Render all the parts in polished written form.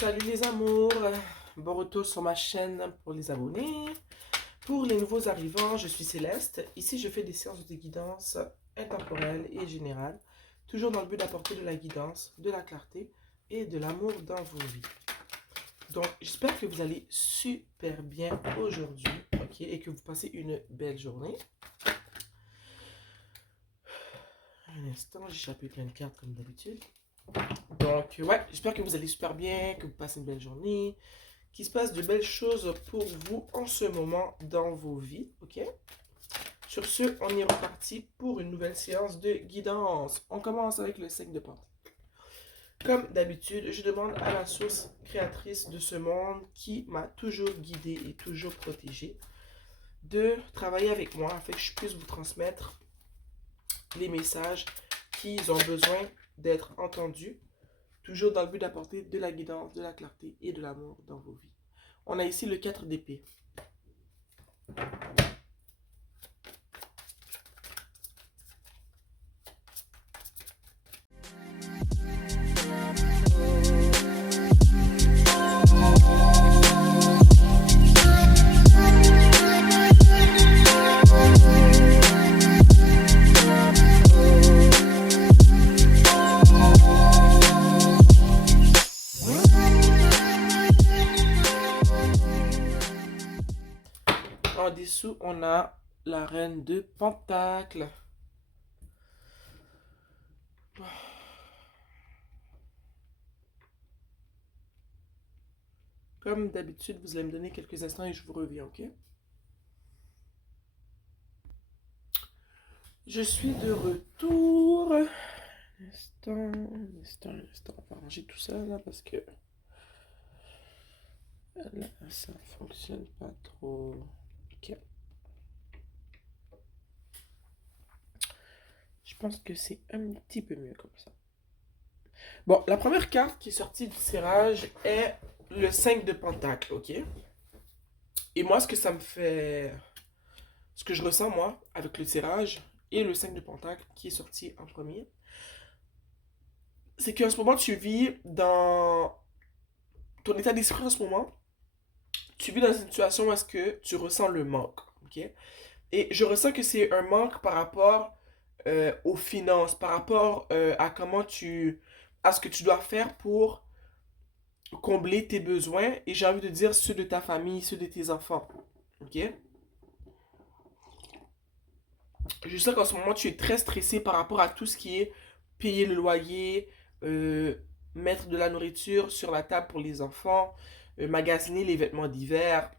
Salut les amours, bon retour sur ma chaîne pour les abonnés. Pour les nouveaux arrivants, je suis Céleste. Ici, je fais des séances de guidance intemporelle et générale, toujours dans le but d'apporter de la guidance, de la clarté et de l'amour dans vos vies. Donc, j'espère que vous allez super bien aujourd'hui, ok, et que vous passez une belle journée. Un instant, j'ai échappé plein de cartes comme d'habitude. Donc, ouais, j'espère que vous allez super bien, que vous passez une belle journée, qu'il se passe de belles choses pour vous en ce moment dans vos vies, ok? Sur ce, on est reparti pour une nouvelle séance de guidance. On commence avec le 5 de Pentacle. Comme d'habitude, je demande à la source créatrice de ce monde qui m'a toujours guidé et toujours protégé de travailler avec moi afin que je puisse vous transmettre les messages qu'ils ont besoin d'être entendus, toujours dans le but d'apporter de la guidance, de la clarté et de l'amour dans vos vies. On a ici le 4 d'épée. En dessous, on a la reine de Pentacle. Comme d'habitude, vous allez me donner quelques instants et je vous reviens, ok? Je suis de retour. Un instant. On va ranger tout ça là parce que là, ça fonctionne pas trop. Ok. Je pense que c'est un petit peu mieux comme ça. Bon, la première carte qui est sortie du tirage est le 5 de Pentacle, ok? Et moi, ce que ça me fait... Ce que je ressens, moi, avec le tirage et le 5 de Pentacle qui est sorti en premier, c'est qu'en ce moment, tu vis dans ton état d'esprit en ce moment. Tu vis dans une situation où est-ce que tu ressens le manque, ok? Et je ressens que c'est un manque par rapport aux finances, par rapport à comment tu... à ce que tu dois faire pour combler tes besoins et j'ai envie de dire ceux de ta famille, ceux de tes enfants, ok? Je sais qu'en ce moment, tu es très stressé par rapport à tout ce qui est payer le loyer, euh, mettre de la nourriture sur la table pour les enfants, magasiner les vêtements d'hiver.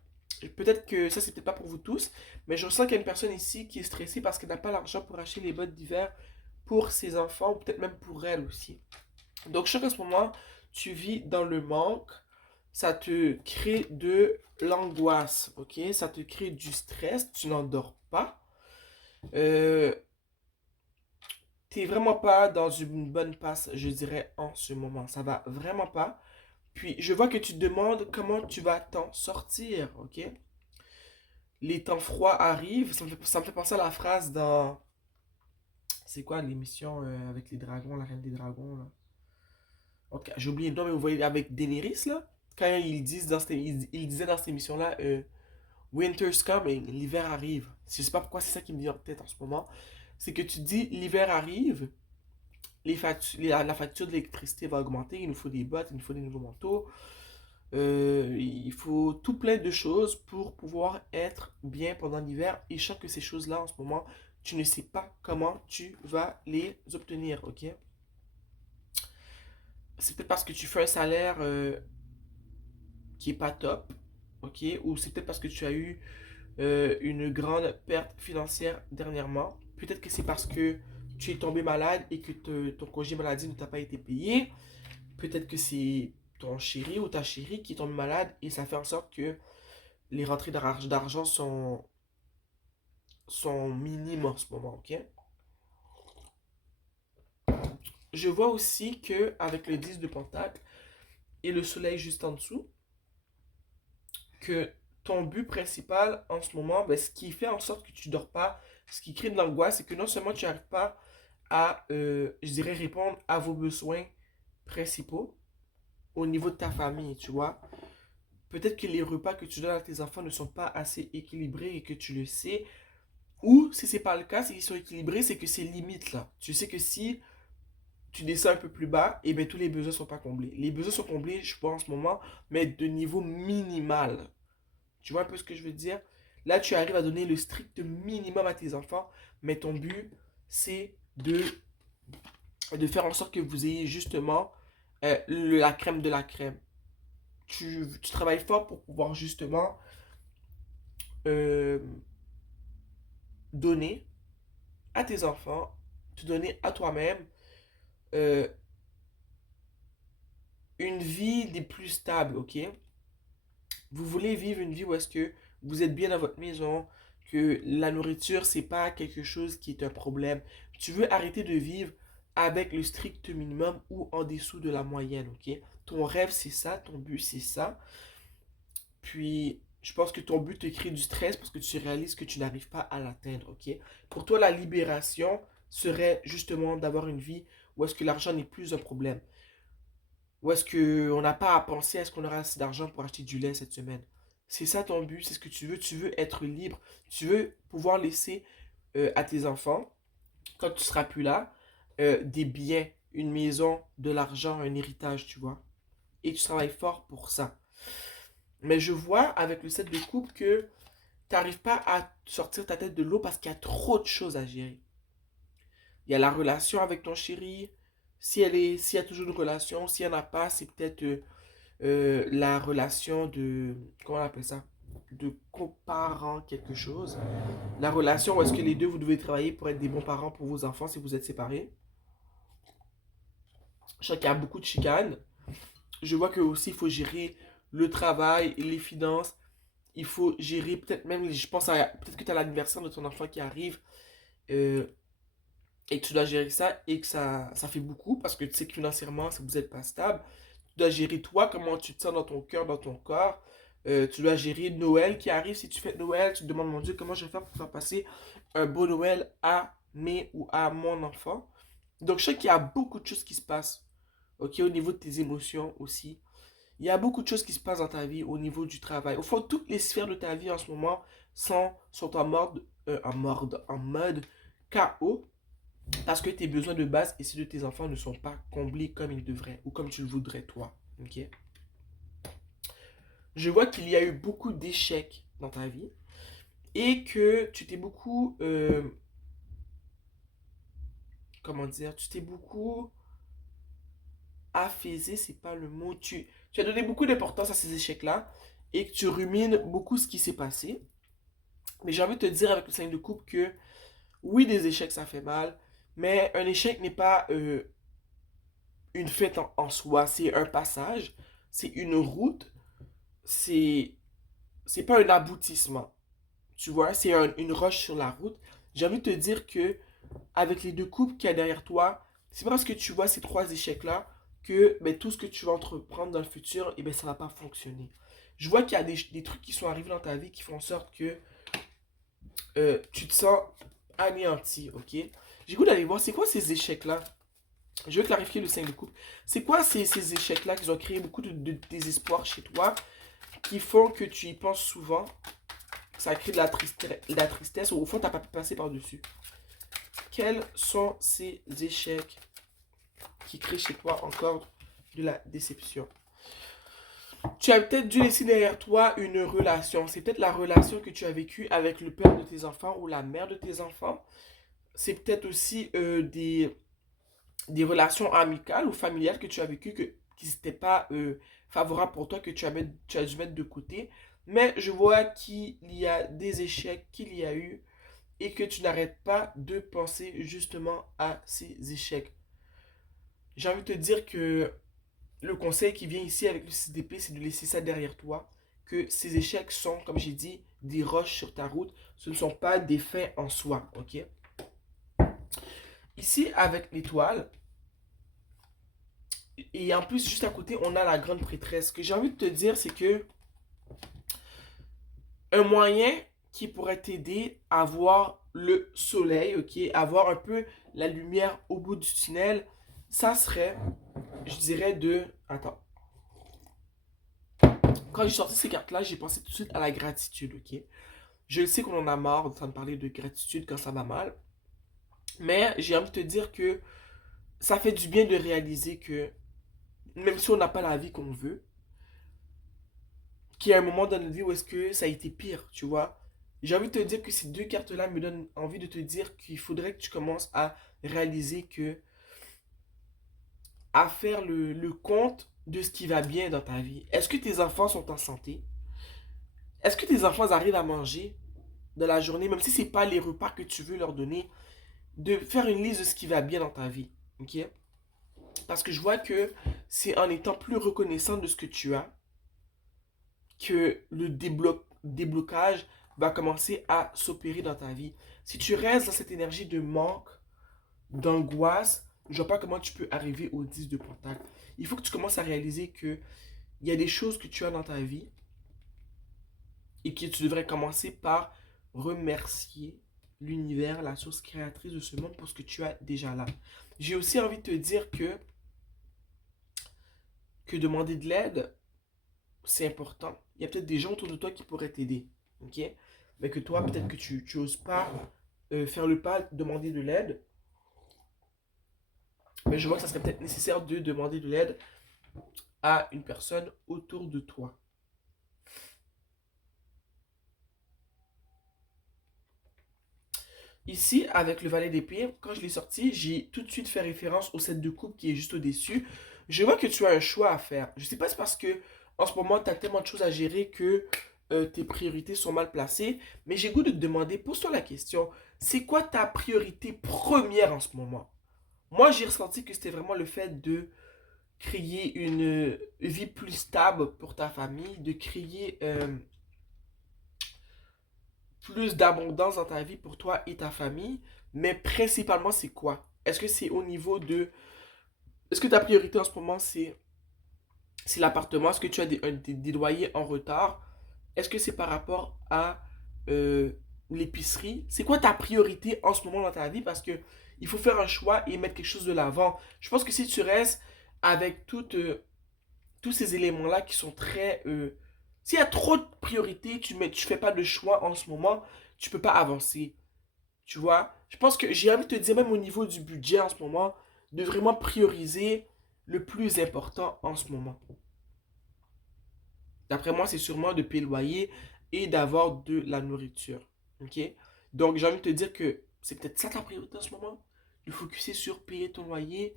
Peut-être que ça, c'est peut-être pas pour vous tous, mais je ressens qu'il y a une personne ici qui est stressée parce qu'elle n'a pas l'argent pour acheter les bottes d'hiver pour ses enfants, ou peut-être même pour elle aussi. Donc, je sais qu'en ce moment, tu vis dans le manque, ça te crée de l'angoisse, ok? Ça te crée du stress, tu n'en dors pas. Euh, T'es vraiment pas dans une bonne passe, je dirais, en ce moment. Ça va vraiment pas. Puis, je vois que tu te demandes comment tu vas t'en sortir, ok? Les temps froids arrivent. Ça me fait penser à la phrase dans... C'est quoi l'émission avec les dragons, la reine des dragons, là? Ok, j'ai oublié le nom, mais vous voyez, avec Daenerys, là? Quand ils disent ils disaient dans cette émission-là, Winter's coming, l'hiver arrive. Je sais pas pourquoi c'est ça qui me vient en tête en ce moment. C'est que tu dis, l'hiver arrive, la facture de l'électricité va augmenter, il nous faut des bottes, il nous faut des nouveaux manteaux, il faut tout plein de choses pour pouvoir être bien pendant l'hiver. Et je sens que ces choses-là, en ce moment, tu ne sais pas comment tu vas les obtenir, ok? C'est peut-être parce que tu fais un salaire qui est pas top, ok? Ou c'est peut-être parce que tu as eu une grande perte financière dernièrement. Peut-être que c'est parce que tu es tombé malade et que ton congé maladie ne t'a pas été payé. Peut-être que c'est ton chéri ou ta chérie qui est tombé malade et ça fait en sorte que les rentrées d'argent sont minimes en ce moment, ok? Je vois aussi que avec le 10 de Pentacle et le soleil juste en dessous, que ton but principal en ce moment, ben, ce qui fait en sorte que tu ne dors pas, ce qui crée de l'angoisse, c'est que non seulement tu n'arrives pas à, je dirais, répondre à vos besoins principaux, au niveau de ta famille, tu vois. Peut-être que les repas que tu donnes à tes enfants ne sont pas assez équilibrés et que tu le sais. Ou si c'est pas le cas, c'est qu'ils sont équilibrés, c'est que c'est limite là. Tu sais que si tu descends un peu plus bas, et bien tous les besoins sont pas comblés. Les besoins sont comblés, je pense en ce moment, mais de niveau minimal. Tu vois un peu ce que je veux dire? Là, tu arrives à donner le strict minimum à tes enfants, mais ton but, c'est de faire en sorte que vous ayez justement la crème de la crème. Tu travailles fort pour pouvoir justement euh, donner à tes enfants, te donner à toi-même euh, une vie des plus stables, ok? Vous voulez vivre une vie où est-ce que vous êtes bien dans votre maison, que la nourriture, c'est pas quelque chose qui est un problème. Tu veux arrêter de vivre avec le strict minimum ou en dessous de la moyenne, ok? Ton rêve, c'est ça, ton but, c'est ça. Puis, je pense que ton but te crée du stress parce que tu réalises que tu n'arrives pas à l'atteindre, ok? Pour toi, la libération serait justement d'avoir une vie où est-ce que l'argent n'est plus un problème. Où est-ce qu'on n'a pas à penser à ce qu'on aura assez d'argent pour acheter du lait cette semaine. C'est ça ton but, c'est ce que tu veux. Tu veux être libre. Tu veux pouvoir laisser à tes enfants, quand tu seras plus là, des biens, une maison, de l'argent, un héritage, tu vois. Et tu travailles fort pour ça. Mais je vois avec le set de coupe que tu n'arrives pas à sortir ta tête de l'eau parce qu'il y a trop de choses à gérer. Il y a la relation avec ton chéri. S'il y a toujours une relation, s'il n'y en a pas, c'est peut-être la relation de, comment on appelle ça? De comparant quelque chose. La relation où est-ce que les deux, vous devez travailler pour être des bons parents pour vos enfants si vous êtes séparés. Je sais qu'il y a beaucoup de chicanes. Je vois que aussi il faut gérer le travail, les finances. Il faut gérer peut-être même, je pense à, peut-être que tu as l'anniversaire de ton enfant qui arrive euh, et que tu dois gérer ça et que ça fait beaucoup parce que tu sais que financièrement, si vous n'êtes pas stable, tu dois gérer toi, comment tu te sens dans ton cœur, dans ton corps. Tu dois gérer Noël qui arrive. Si tu fais Noël, tu te demandes, mon Dieu, comment je vais faire pour faire passer un beau Noël à mes ou à mon enfant. Donc, je sais qu'il y a beaucoup de choses qui se passent. Ok, au niveau de tes émotions aussi. Il y a beaucoup de choses qui se passent dans ta vie au niveau du travail. Au fond, toutes les sphères de ta vie en ce moment sont en mode KO parce que tes besoins de base et ceux de tes enfants ne sont pas comblés comme ils devraient ou comme tu le voudrais toi. Ok? Je vois qu'il y a eu beaucoup d'échecs dans ta vie et que tu t'es beaucoup, comment dire, tu t'es beaucoup affaisé, c'est pas le mot, tu as donné beaucoup d'importance à ces échecs-là et que tu rumines beaucoup ce qui s'est passé. Mais j'ai envie de te dire avec le 5 de coupe que oui, des échecs, ça fait mal, mais un échec n'est pas une fête en soi, c'est un passage, c'est une route, c'est c'est pas un aboutissement. Tu vois, c'est une roche sur la route. J'ai envie de te dire que avec les deux coupes qu'il y a derrière toi, c'est pas parce que tu vois ces trois échecs-là que ben, tout ce que tu vas entreprendre dans le futur, eh ben, ça va pas fonctionner. Je vois qu'il y a des trucs qui sont arrivés dans ta vie qui font en sorte que tu te sens anéanti, ok? J'ai goût d'aller voir, c'est quoi ces échecs-là? Je veux clarifier le 5 de coupe. C'est quoi ces échecs-là qui ont créé beaucoup de désespoir chez toi, qui font que tu y penses souvent, ça crée de la tristesse, ou au fond, tu n'as pas pu passer par-dessus? Quels sont ces échecs qui créent chez toi encore de la déception? Tu as peut-être dû laisser derrière toi une relation. C'est peut-être la relation que tu as vécue avec le père de tes enfants ou la mère de tes enfants. C'est peut-être aussi des relations amicales ou familiales que tu as vécues qui n'étaient pas favorables pour toi, que tu as dû mettre de côté. Mais je vois qu'il y a des échecs qu'il y a eu et que tu n'arrêtes pas de penser justement à ces échecs. J'ai envie de te dire que le conseil qui vient ici avec le CDP, c'est de laisser ça derrière toi. Que ces échecs sont, comme j'ai dit, des roches sur ta route. Ce ne sont pas des fins en soi. Ok? Ici, avec l'étoile, et en plus, juste à côté, on a la grande prêtresse. Ce que j'ai envie de te dire, c'est que un moyen qui pourrait t'aider à voir le soleil, ok, à voir un peu la lumière au bout du tunnel, ça serait, je dirais, de... Attends. Quand j'ai sorti ces cartes-là, j'ai pensé tout de suite à la gratitude, ok? Je sais qu'on en a marre de me parler de gratitude quand ça va mal, mais j'ai envie de te dire que ça fait du bien de réaliser que même si on n'a pas la vie qu'on veut, qu'il y a un moment dans notre vie où est-ce que ça a été pire, tu vois. J'ai envie de te dire que ces deux cartes-là me donnent envie de te dire qu'il faudrait que tu commences à réaliser que, à faire le compte de ce qui va bien dans ta vie. Est-ce que tes enfants sont en santé? Est-ce que tes enfants arrivent à manger de la journée, même si c'est pas les repas que tu veux leur donner, de faire une liste de ce qui va bien dans ta vie, ok? Parce que je vois que c'est en étant plus reconnaissant de ce que tu as que le déblocage va commencer à s'opérer dans ta vie. Si tu restes dans cette énergie de manque, d'angoisse, je vois pas comment tu peux arriver au 10 de Pentacle. Il faut que tu commences à réaliser que il y a des choses que tu as dans ta vie et que tu devrais commencer par remercier l'univers, la source créatrice de ce monde pour ce que tu as déjà là. J'ai aussi envie de te dire que demander de l'aide, c'est important. Il y a peut-être des gens autour de toi qui pourraient t'aider, ok? Mais que toi, peut-être que tu n'oses pas faire le pas, demander de l'aide. Mais je vois que ça serait peut-être nécessaire de demander de l'aide à une personne autour de toi. Ici, avec le valet d'épée, quand je l'ai sorti, j'ai tout de suite fait référence au set de coupe qui est juste au-dessus. Je vois que tu as un choix à faire. Je sais pas si c'est parce que en ce moment, tu as tellement de choses à gérer que tes priorités sont mal placées, mais j'ai goût de te demander, pose-toi la question, c'est quoi ta priorité première en ce moment? Moi, j'ai ressenti que c'était vraiment le fait de créer une vie plus stable pour ta famille, de créer plus d'abondance dans ta vie pour toi et ta famille, mais principalement c'est quoi? Est-ce que c'est au niveau de... Est-ce que ta priorité en ce moment c'est l'appartement? Est-ce que tu as des loyers en retard? Est-ce que c'est par rapport à euh, l'épicerie? C'est quoi ta priorité en ce moment dans ta vie? Parce que il faut faire un choix et mettre quelque chose de l'avant. Je pense que si tu restes avec tous ces éléments-là qui sont très... s'il y a trop de priorités, tu fais pas de choix en ce moment, tu peux pas avancer. Tu vois? Je pense que j'ai envie de te dire, même au niveau du budget en ce moment, de vraiment prioriser le plus important en ce moment. D'après moi, c'est sûrement de payer le loyer et d'avoir de la nourriture. Ok? Donc, j'ai envie de te dire que c'est peut-être ça ta priorité en ce moment. De focuser sur payer ton loyer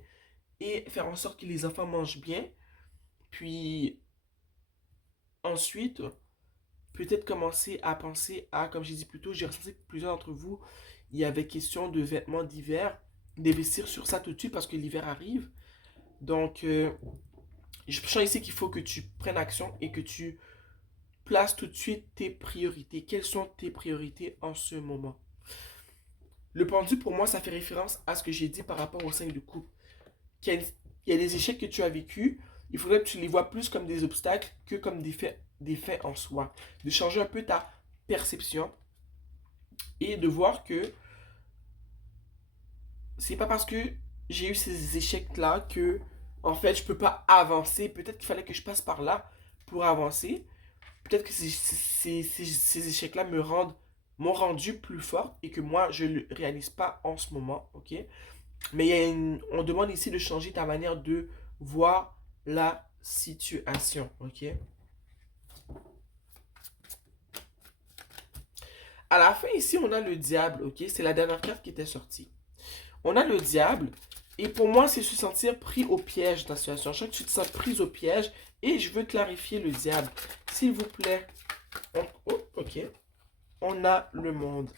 et faire en sorte que les enfants mangent bien. Puis ensuite, peut-être commencer à penser à, comme j'ai dit plus tôt, j'ai ressenti que plusieurs d'entre vous, il y avait question de vêtements d'hiver, d'investir sur ça tout de suite parce que l'hiver arrive. Donc, je sens ici qu'il faut que tu prennes action et que tu places tout de suite tes priorités. Quelles sont tes priorités en ce moment? Le pendu, pour moi, ça fait référence à ce que j'ai dit par rapport au 5 de coupe. Il y a des échecs que tu as vécus, il faudrait que tu les vois plus comme des obstacles que comme des faits en soi. De changer un peu ta perception et de voir que c'est pas parce que j'ai eu ces échecs-là que, en fait, je peux pas avancer. Peut-être qu'il fallait que je passe par là pour avancer. Peut-être que ces échecs-là m'ont rendu plus forte et que moi, je le réalise pas en ce moment, ok? Mais on demande ici de changer ta manière de voir la situation, ok? À la fin, ici, on a le diable, ok? C'est la dernière carte qui était sortie. On a le diable, et pour moi, c'est se sentir pris au piège dans la situation. Je sens que tu te sens pris au piège, et je veux clarifier le diable. S'il vous plaît. Oh, ok. On a le monde.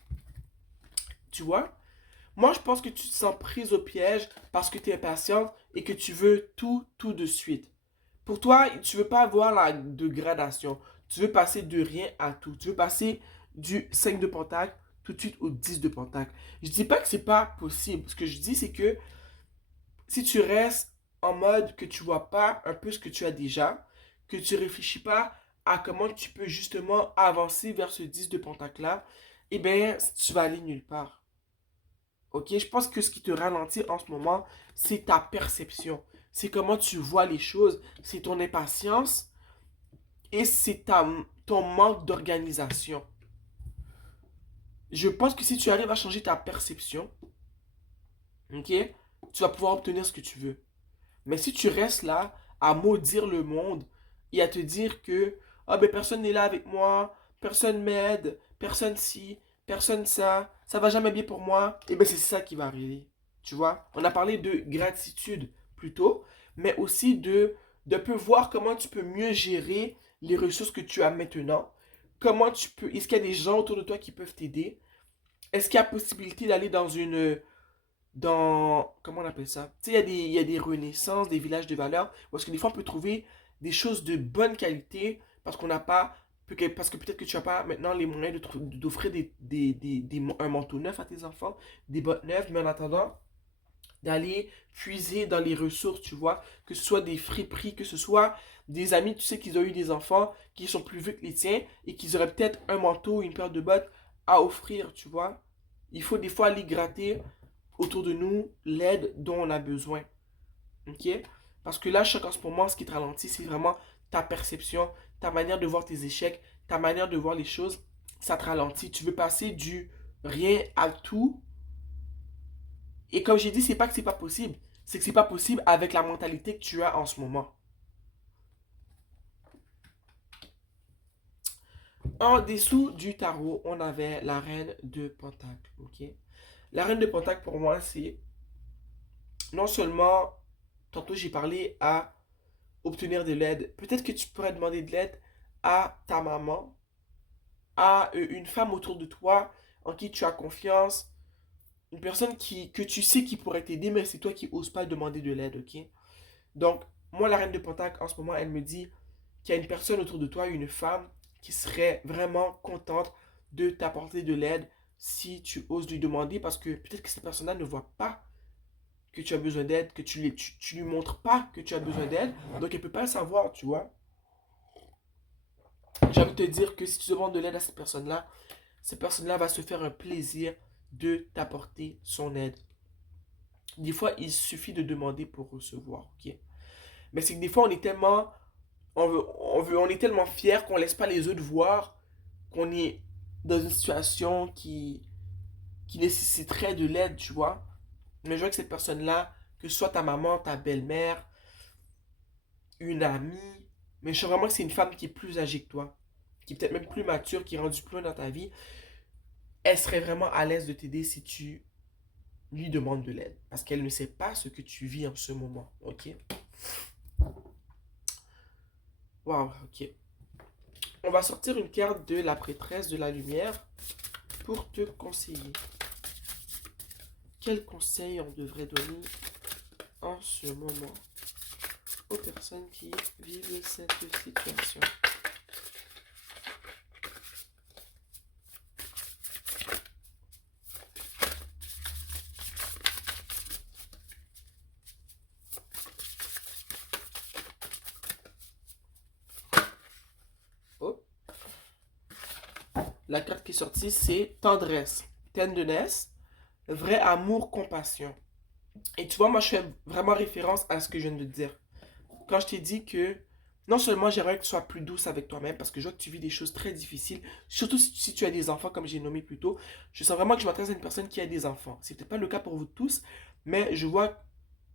Tu vois? Moi, je pense que tu te sens prise au piège parce que tu es impatiente et que tu veux tout de suite. Pour toi, tu veux pas avoir la dégradation. Tu veux passer de rien à tout. Tu veux passer du 5 de pentacle tout de suite au 10 de pentacle. Je dis pas que c'est pas possible. Ce que je dis, c'est que si tu restes en mode que tu vois pas un peu ce que tu as déjà, que tu réfléchis pas à comment tu peux justement avancer vers ce 10 de pentacle là, eh bien, tu vas aller nulle part. Ok, je pense que ce qui te ralentit en ce moment, c'est ta perception. C'est comment tu vois les choses. C'est ton impatience et c'est ton manque d'organisation. Je pense que si tu arrives à changer ta perception, ok, tu vas pouvoir obtenir ce que tu veux. Mais si tu restes là à maudire le monde et à te dire que ah ben personne n'est là avec moi, personne m'aide, personne ci, personne ça, ça va jamais bien pour moi, et ben c'est ça qui va arriver. Tu vois, on a parlé de gratitude plus tôt, mais aussi de peu voir comment tu peux mieux gérer les ressources que tu as maintenant. Comment tu peux, est-ce qu'il y a des gens autour de toi qui peuvent t'aider? Est-ce qu'il y a possibilité d'aller dans, comment on appelle ça? Tu sais, il y a des renaissances, des villages de valeur, où est-ce que des fois on peut trouver des choses de bonne qualité parce qu'on n'a pas, parce que peut-être que tu n'as pas maintenant les moyens d'offrir un manteau neuf à tes enfants, des bottes neuves, mais en attendant, d'aller puiser dans les ressources, tu vois, que ce soit des friperies, que ce soit des amis, tu sais, qu'ils ont eu des enfants qui sont plus vieux que les tiens et qu'ils auraient peut-être un manteau, une paire de bottes à offrir, tu vois. Il faut des fois aller gratter autour de nous l'aide dont on a besoin. Ok? Parce que là, je sais qu'en ce moment, ce qui te ralentit, c'est vraiment ta perception, ta manière de voir tes échecs, ta manière de voir les choses. Ça te ralentit. Tu veux passer du rien à tout. Et comme j'ai dit, c'est pas que c'est pas possible. C'est que c'est pas possible avec la mentalité que tu as en ce moment. En dessous du tarot, on avait la reine de Pentacle. Ok? La reine de Pentacle, pour moi, c'est non seulement, tantôt j'ai parlé à obtenir de l'aide. Peut-être que tu pourrais demander de l'aide à ta maman, à une femme autour de toi en qui tu as confiance, une personne que tu sais qui pourrait t'aider, mais c'est toi qui n'oses pas demander de l'aide, ok? Donc, moi, la reine de Pentacle, en ce moment, elle me dit qu'il y a une personne autour de toi, une femme, qui serait vraiment contente de t'apporter de l'aide si tu oses lui demander, parce que peut-être que cette personne-là ne voit pas que tu as besoin d'aide, que tu lui montres pas que tu as besoin d'aide, donc elle peut pas le savoir, tu vois. J'ai envie de te dire que si tu demandes de l'aide à cette personne-là va se faire un plaisir de t'apporter son aide. Des fois, il suffit de demander pour recevoir, ok? Mais c'est que des fois, on est tellement fier qu'on laisse pas les autres voir qu'on est dans une situation qui nécessiterait de l'aide, tu vois? Mais je vois que cette personne-là, que ce soit ta maman, ta belle-mère, une amie, mais je sens vraiment que c'est une femme qui est plus âgée que toi, qui est peut-être même plus mature, qui est rendue plus loin dans ta vie, elle serait vraiment à l'aise de t'aider si tu lui demandes de l'aide. Parce qu'elle ne sait pas ce que tu vis en ce moment. Ok? Waouh, ok. On va sortir une carte de la prêtresse de la lumière pour te conseiller. Quel conseil on devrait donner en ce moment aux personnes qui vivent cette situation? Oh, la carte qui est sortie, c'est tendresse, tenderness, vrai amour, compassion. Et tu vois, moi, je fais vraiment référence à ce que je viens de te dire. Quand je t'ai dit que non seulement j'aimerais que tu sois plus douce avec toi-même, parce que je vois que tu vis des choses très difficiles, surtout si tu as des enfants, comme j'ai nommé plus tôt, je sens vraiment que je m'adresse à une personne qui a des enfants. C'est peut-être pas le cas pour vous tous, mais je vois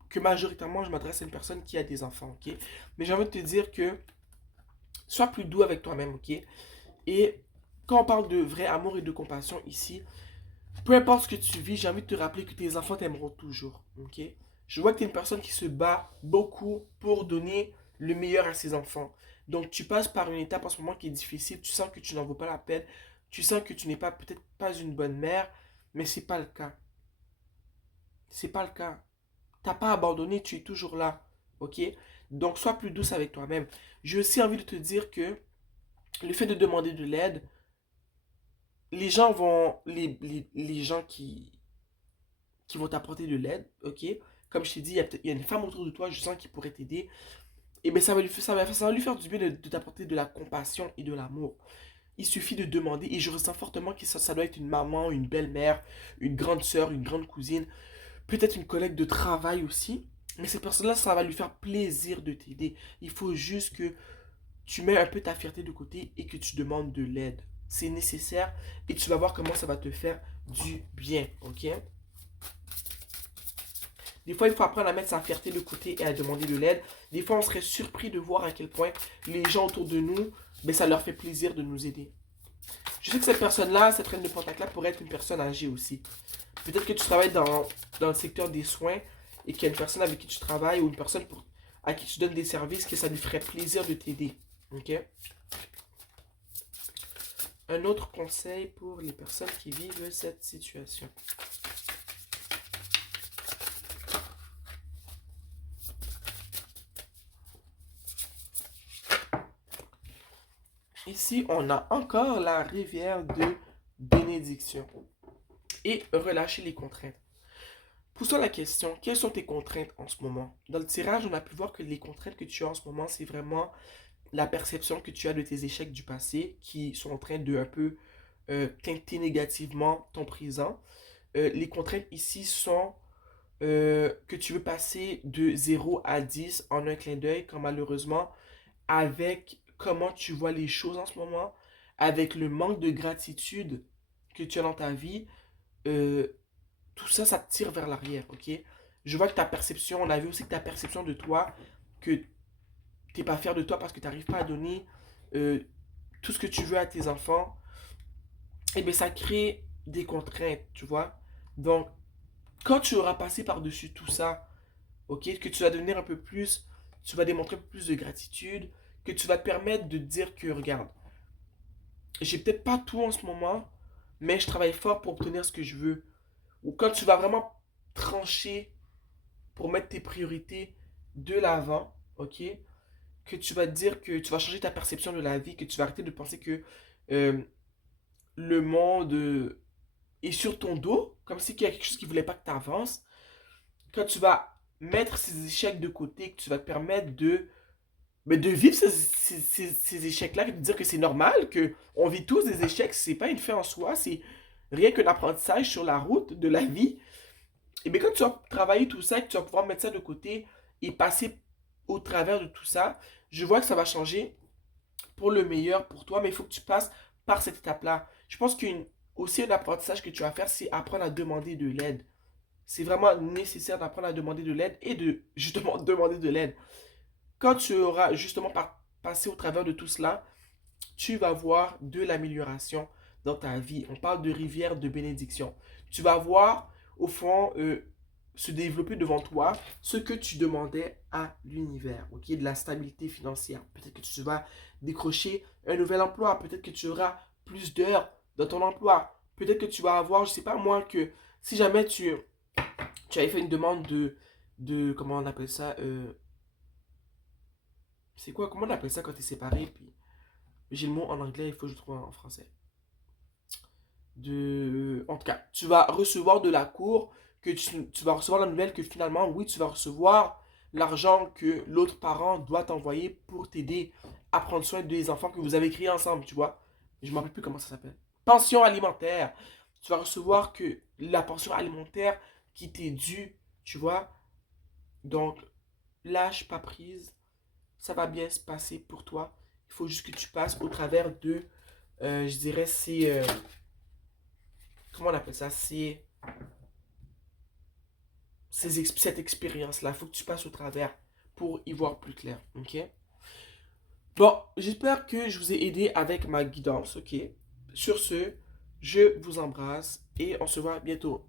que majoritairement, je m'adresse à une personne qui a des enfants, ok? Mais j'ai envie de te dire que sois plus doux avec toi-même, ok? Et quand on parle de vrai amour et de compassion ici, peu importe ce que tu vis, j'ai envie de te rappeler que tes enfants t'aimeront toujours. Ok? Je vois que tu es une personne qui se bat beaucoup pour donner le meilleur à ses enfants. Donc tu passes par une étape en ce moment qui est difficile. Tu sens que tu n'en vaux pas la peine. Tu sens que tu n'es pas peut-être pas une bonne mère, mais c'est pas le cas. C'est pas le cas. T'as pas abandonné, tu es toujours là. Ok? Donc sois plus douce avec toi-même. J'ai aussi envie de te dire que le fait de demander de l'aide, les gens qui vont t'apporter de l'aide, ok? Comme je t'ai dit, il y a une femme autour de toi, je sens, qui pourrait t'aider. Et bien, ça va lui faire du bien de t'apporter de la compassion et de l'amour. Il suffit de demander, et je ressens fortement que ça doit être une maman, une belle-mère, une grande sœur, une grande cousine, peut-être une collègue de travail aussi. Mais cette personne-là, ça va lui faire plaisir de t'aider. Il faut juste que tu mets un peu ta fierté de côté et que tu demandes de l'aide. C'est nécessaire et tu vas voir comment ça va te faire du bien, ok? Des fois, il faut apprendre à mettre sa fierté de côté et à demander de l'aide. Des fois, on serait surpris de voir à quel point les gens autour de nous, ben, ça leur fait plaisir de nous aider. Je sais que cette personne-là, cette reine de Pentacle, pourrait être une personne âgée aussi. Peut-être que tu travailles dans le secteur des soins et qu'il y a une personne avec qui tu travailles ou une personne à qui tu donnes des services que ça lui ferait plaisir de t'aider. Ok? Un autre conseil pour les personnes qui vivent cette situation. Ici, on a encore la rivière de bénédiction. Et relâcher les contraintes. Pose-toi la question, quelles sont tes contraintes en ce moment? Dans le tirage, on a pu voir que les contraintes que tu as en ce moment, c'est vraiment la perception que tu as de tes échecs du passé qui sont en train de un peu teinter négativement ton présent. Les contraintes ici sont que tu veux passer de 0 à 10 en un clin d'œil, quand malheureusement, avec comment tu vois les choses en ce moment, avec le manque de gratitude que tu as dans ta vie, euh, tout ça, ça te tire vers l'arrière, ok? Je vois que ta perception, on a vu aussi que ta perception de toi, que t'es pas fier de toi parce que tu n'arrives pas à donner euh, tout ce que tu veux à tes enfants, et bien ça crée des contraintes, tu vois? Donc, quand tu auras passé par-dessus tout ça, ok, que tu vas devenir un peu plus, tu vas démontrer un peu plus de gratitude, que tu vas te permettre de dire que, regarde, j'ai peut-être pas tout en ce moment, mais je travaille fort pour obtenir ce que je veux. Ou quand tu vas vraiment trancher pour mettre tes priorités de l'avant, ok, que tu vas te dire que tu vas changer ta perception de la vie, que tu vas arrêter de penser que euh, le monde est sur ton dos, comme si il y a quelque chose qui ne voulait pas que tu avances. Quand tu vas mettre ces échecs de côté, que tu vas te permettre de vivre ces échecs-là, de dire que c'est normal, qu'on vit tous des échecs, c'est pas une fin en soi, c'est rien qu'un apprentissage sur la route de la vie. Et bien quand tu vas travailler tout ça, que tu vas pouvoir mettre ça de côté et passer au travers de tout ça, je vois que ça va changer pour le meilleur pour toi, mais il faut que tu passes par cette étape-là. Je pense aussi un apprentissage que tu vas faire, c'est apprendre à demander de l'aide. C'est vraiment nécessaire d'apprendre à demander de l'aide et de justement demander de l'aide. Quand tu auras justement passé au travers de tout cela, tu vas voir de l'amélioration dans ta vie. On parle de rivière de bénédiction. Tu vas voir, au fond, se développer devant toi ce que tu demandais à l'univers, ok, de la stabilité financière. Peut-être que tu vas décrocher un nouvel emploi, peut-être que tu auras plus d'heures dans ton emploi, peut-être que tu vas avoir, je sais pas moi, que si jamais tu avais fait une demande comment on appelle ça, c'est quoi, comment on appelle ça quand tu es séparé, puis j'ai le mot en anglais, il faut que je le trouve en français. En tout cas, tu vas recevoir de la cour, que tu vas recevoir la nouvelle que finalement, oui, tu vas recevoir l'argent que l'autre parent doit t'envoyer pour t'aider à prendre soin des enfants que vous avez créés ensemble, tu vois. Je ne me rappelle plus comment ça s'appelle. Pension alimentaire. Tu vas recevoir que la pension alimentaire qui t'est due, tu vois. Donc, lâche pas prise. Ça va bien se passer pour toi. Il faut juste que tu passes au travers de, je dirais, comment on appelle ça, cette expérience-là. Il faut que tu passes au travers pour y voir plus clair, ok? Bon, j'espère que je vous ai aidé avec ma guidance, ok? Sur ce, je vous embrasse et on se voit bientôt.